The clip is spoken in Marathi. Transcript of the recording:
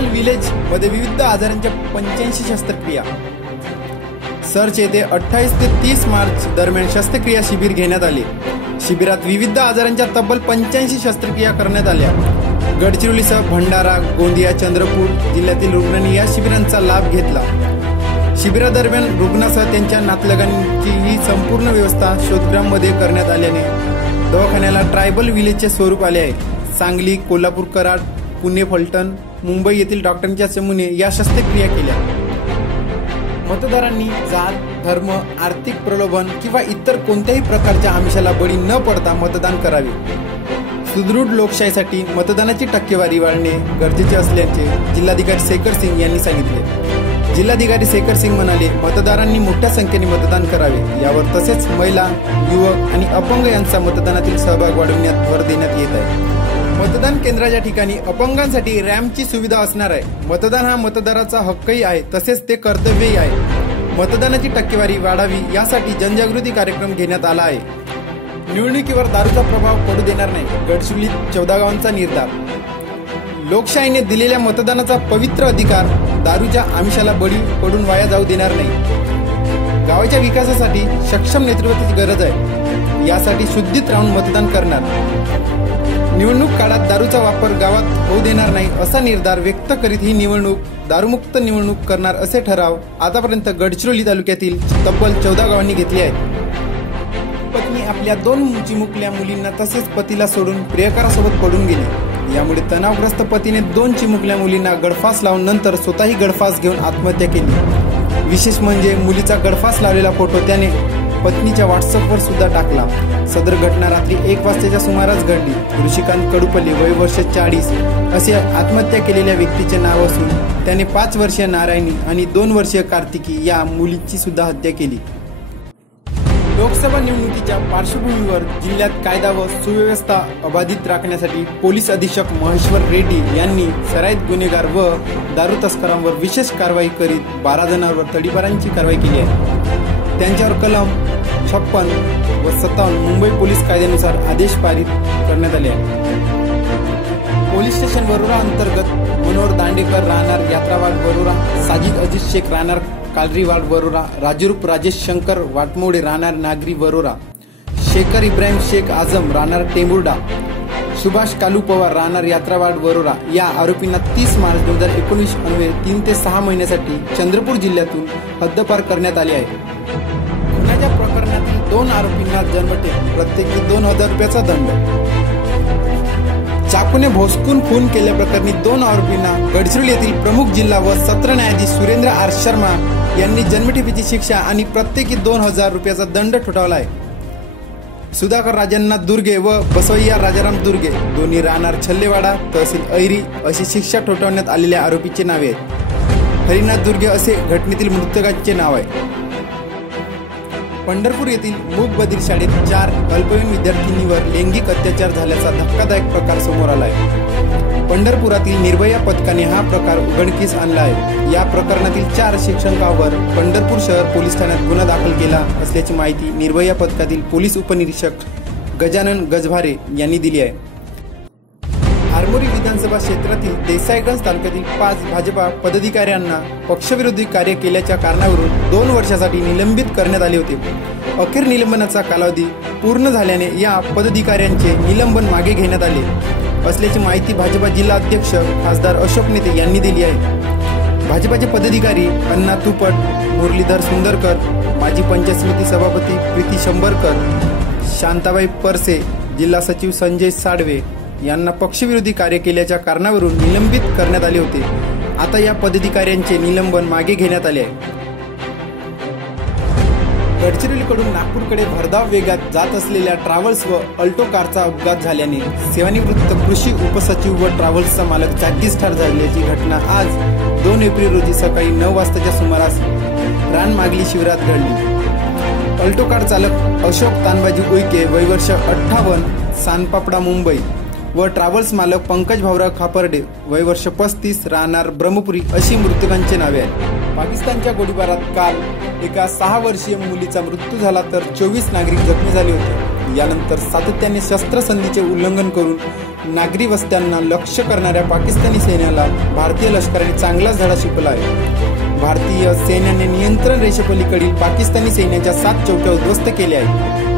मध्ये विविध आजारांच्या पंच्याऐंशी शस्त्रक्रिया. सर्च येथे अठ्ठावीस ते तीस मार्च दरम्यान शस्त्रक्रिया शिबिर घेण्यात आले. शिबिरात विविध आजारांच्या तब्बल पंच्याऐंशी शस्त्रक्रिया करण्यात आल्या. गडचिरोलीसह भंडारा गोंदिया चंद्रपूर जिल्ह्यातील रुग्णांनी या शिबिरांचा लाभ घेतला. शिबिरादरम्यान रुग्णासह त्यांच्या नातलगांची ही संपूर्ण व्यवस्था शोधग्राममध्ये करण्यात आल्याने दवाखान्याला ट्रायबल विलेजचे स्वरूप आले आहे. सांगली कोल्हापूर कराड पुणे फलटण मुंबई येथील डॉक्टरांच्या चमूने या शस्त्रक्रिया केल्या. मतदारांनी जात धर्म आर्थिक प्रलोभन किंवा इतर कोणत्याही प्रकारच्या आमिषाला बळी न पडता मतदान करावे. सुदृढ लोकशाहीसाठी मतदानाची टक्केवारी वाढणे गरजेचे असल्याचे जिल्हाधिकारी शेखर सिंग यांनी सांगितले. जिल्हाधिकारी शेखर सिंग म्हणाले मतदारांनी मोठ्या संख्येने मतदान करावे. यावर तसेच महिला युवक आणि अपंग यांचा मतदानातील सहभाग वाढविण्यात भर देण्यात येत आहे. मतदान केंद्राच्या ठिकाणी अपंगांसाठी रॅम्पची सुविधा असणार आहे. मतदान हा मतदाराचा हक्कही आहे तसेच ते कर्तव्यही आहे. मतदानाची टक्केवारी वाढावी यासाठी जनजागृती कार्यक्रम घेण्यात आला आहे. निवडणुकीवर दारूचा प्रभाव पडू देणार नाही गडचिरोलीत चौदा गावांचा निर्धार. लोकशाहीने दिलेल्या मतदानाचा पवित्र अधिकार दारूच्या आमिषाला बळी पडून वाया जाऊ देणार नाही. गावाच्या विकासासाठी सक्षम नेतृत्वाची गरज आहे. यासाठी शुद्धीत राहून मतदान करणार. निवडणूक काळात दारूचा वापर गावात होऊ देणार नाही असा निर्धार व्यक्त करीत ही निवडणूक दारूमुक्त निवडणूक करणार असे ठराव आतापर्यंत गडचिरोली तालुक्यातील तब्बल चौदा गावांनी घेतले आहेत. पत्नी आपल्या दोन चिमुकल्या मुलींना तसेच पतीला सोडून प्रियकारासोबत पडून गेली. यामुळे तणावग्रस्त पतीने दोन चिमुकल्या मुलींना गडफास लावून नंतर स्वतःही गडफास घेऊन आत्महत्या केली. विशेष म्हणजे मुलीचा गडफास लावलेला फोटो त्याने पत्नीच्या व्हॉट्सअपवर सुद्धा टाकला. सदर घटना रात्री एक वाजताच्या सुमारास घडली. ऋषिकांत कडुपल्ली वय वर्ष चाळीस. असे आत्महत्या केलेल्या व्यक्तीचे नाव असून त्याने पाच वर्षीय नारायणी आणि दोन वर्षीय कार्तिकी या मुलीची सुद्धा हत्या केली. लोकसभा निवडणुकीच्या पार्श्वभूमीवर जिल्ह्यात कायदा व सुव्यवस्था अबाधित राखण्यासाठी पोलीस अधीक्षक महेश्वर रेड्डी यांनी सराईत गुन्हेगार व दारू तस्करांवर विशेष कारवाई करीत बारा जणांवर तडीबारांची कारवाई केली आहे. त्यांच्यावर कलम छप्पन व सत्तावन्न मुंबई पोलीस कायद्यानुसार आदेश पारित करण्यात आले आहे पोलीस स्टेशन वरुरा अंतर्गत मनोहर दांडेकर राहणार यात्रावाड वरुरा साजिद अजित शेख राहणार कालरीवाड वरुरा राजरूप राजेश शंकर वाटमोडे राहणार नागरी वरोरा शेखर इब्राहिम शेख आझम राहणार टेंबुर्डा सुभाष कालू पवार राहणार यात्रावाड वरोरा. या आरोपींना तीस मार्च दोन हजार एकोणीस अन्वये तीन ते सहा महिन्यासाठी चंद्रपूर जिल्ह्यातून हद्दपार करण्यात आले आहे. दोन आरोपींना जन्मठेप प्रत्येकी दोन हजार रुपयाचा दंड. चाकूने भोसकून खून केल्याप्रकरणी दोन आरोपींना गडचिरोली येथील प्रमुख जिल्हा व सत्र न्यायाधीश सुरेंद्र आर शर्मा यांनी जन्मठेपीची शिक्षा आणि प्रत्येकी दोन हजार रुपयाचा दंड ठोठावला आहे. सुधाकर राजांना दुर्गे व बसवय्या राजाराम दुर्गे दोन्ही राहणार छल्लेवाडा तहसील ऐरी अशी शिक्षा ठोठावण्यात आलेल्या आरोपीचे नावे आहेत. हरिनाथ दुर्गे असे घटनेतील मृतकाचे नाव आहे. पंढरपूर येथील मूक बधीर शाळेत चार अल्पवयीन विद्यार्थिनीवर लैंगिक अत्याचार झाल्याचा धक्कादायक प्रकार समोर आला आहे पंढरपुरातील निर्भया पथकाने हा प्रकार उघडकीस आणला आहे या प्रकरणातील चार शिक्षकांवर पंढरपूर शहर पोलीस ठाण्यात गुन्हा दाखल केला असल्याची माहिती निर्भया पथकातील पोलीस उपनिरीक्षक गजानन गजभारे यांनी दिली आहे. आरमोरी विधानसभा क्षेत्रातील देसाईगंज तालुक्यातील पाच भाजपा पदाधिकाऱ्यांना पक्षविरोधी कार्य केल्याच्या कारणावरून दोन वर्षासाठी निलंबित करण्यात आले होते. अखेर निलंबनाचा कालावधी पूर्ण झाल्याने या पदाधिकाऱ्यांचे निलंबन मागे घेण्यात आले. असल्याची माहिती भाजपा जिल्हा अध्यक्ष खासदार अशोक नेते यांनी दिली आहे. भाजपाचे पदाधिकारी अण्णा तुपट मुरलीधर सुंदरकर माजी पंचायत समिती सभापती प्रीती शंभरकर शांताबाई परसे जिल्हा सचिव संजय साडवे यांना पक्षविरोधी कार्य केल्याच्या कारणावरून निलंबित करण्यात आले होते. आता या पदाधिकाऱ्यांचे निलंबन मागे घेण्यात आले आहे. गडचिरोलीकडून नागपूरकडे भरधाव वेगात जात असलेल्या ट्रॅव्हल्स व अल्टो कारचा अपघात झाल्याने सेवानिवृत्त कृषी उपसचिव व ट्रॅव्हल्सचा मालक जागीच ठार झाल्याची घटना आज दोन एप्रिल रोजी सकाळी नऊ वाजताच्या सुमारास रानमागली शिबिरात घडली. अल्टो कार चालक अशोक तानबाजी उईके वयवर्ष अठ्ठावन्न सानपापडा मुंबई. व ट्रॅव्हल्स मालक पंकज भाऊराव खापर्डे वय वर्ष पस्तीस राहणार ब्रह्मपुरी अशी मृतकांची नावे आहेत. पाकिस्तानच्या गोळीबारात काल एका सहा वर्षीय मुलीचा मृत्यू झाला तर चोवीस नागरिक जखमी झाले होते. यानंतर सातत्याने शस्त्रसंधीचे उल्लंघन करून नागरी वस्त्यांना लक्ष करणाऱ्या पाकिस्तानी सैन्याला भारतीय लष्कराने चांगलाच धडा शिकला आहे. भारतीय सैन्याने नियंत्रण रेषेपलीकडील पाकिस्तानी सैन्याच्या सात चौक्या उद्ध्वस्त केल्या आहेत.